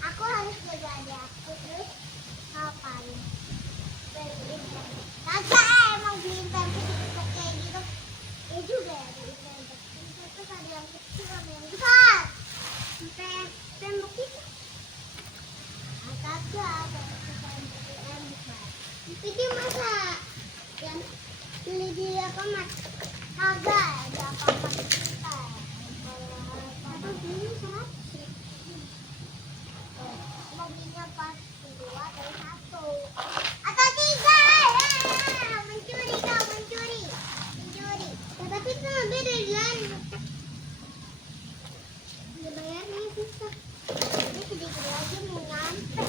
Aku harus jaga adik aku terus ngapain? Beliin pampers. Kagak emang beliin pampers kayak gitu. Ya juga ya beliin pampers. Pampers ada yang kecil ada yang besar. Sampai tembok itu. Kagak pampers yang besar. Itu masa yang beli di apa mas? Kagak ada pampers kita. Kalau beli sama belinya pas dua dari satu atau tiga mencuri kau mencuri ya, tapi itu lebih dari lain udah bayarnya susah ini sedikit lagi mau nyampe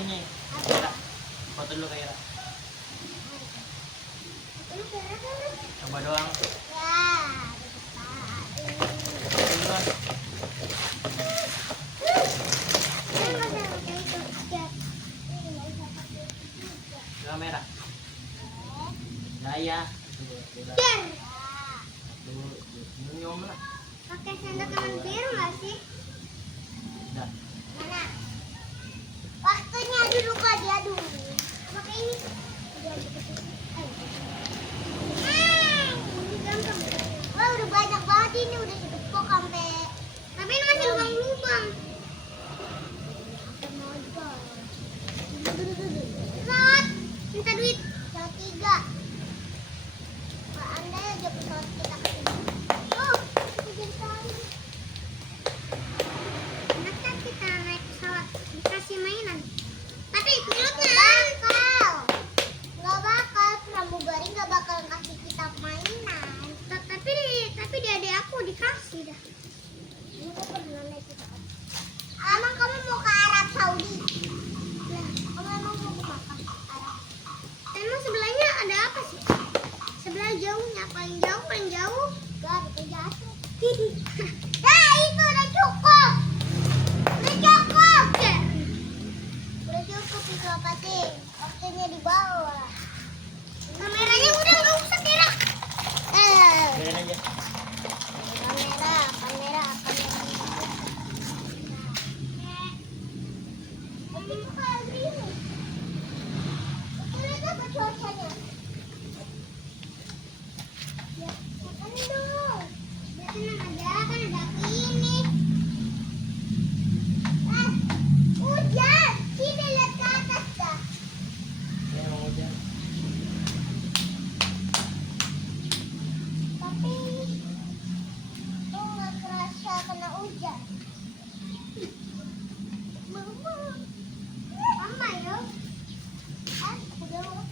sini. Apa? Ira, foto dulu kak Ira. Ini kira kan? Coba doang. Ya, Foto dulu lah. ini masih pakai itu. Ya. Ini nggak usah pakai itu juga. Kamera. Nah ya. Satu, dua, Biar. satu, dua. Minum lah. Pakai sendok yang biru nggak sih? Dah. Mana? Waktunya dulu kak diadu. Pakai ini. Diadu. Ini gampang. Wah udah banyak banget ini udah segepok sampai. Tapi ini masih lubang-lubang. Pesawat, minta duit. Pesawat 3. Pak Anda aja pesawat kita kesini. Oh, kita jadi tahu. Enak kita naik pesawat dikasih mainan. Tapi pilotnya bakal. Nggak bakal. Pramugari nggak bakal kasih kita mainan. Tapi di adik aku dikasih dah. Ini kok pernah naik pesawat. Emang kamu mau ke Arab Saudi? Lah, kamu emang mau ke Makkah? Arab. Emang sebelahnya ada apa sih? Sebelah jauhnya, paling jauh. Gak, itu jatuh. Dah, itu udah cukup. Udah cukup. Udah cukup itu apa sih? Waktunya di bawah. Kameranya udah nggak usah kira. Biarin aja. Kamera. Tapi kok kayak gini? Lihat apa cuacanya? Ya, makan dong. Ya tenang aja, kan ada ini. Hujan. Sini lihat ke atas dah. Ya mau hujan. Tapi kok nggak kerasa kena hujan? Mama, mama yo. Udah mau.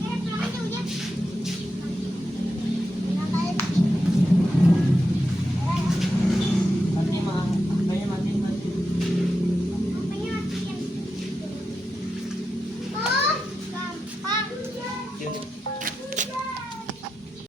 Kira pulang aja hujan. Enak aja sih. Tapi mah, apanya mati. Apanya matiin? Oh, gampang. Yuk.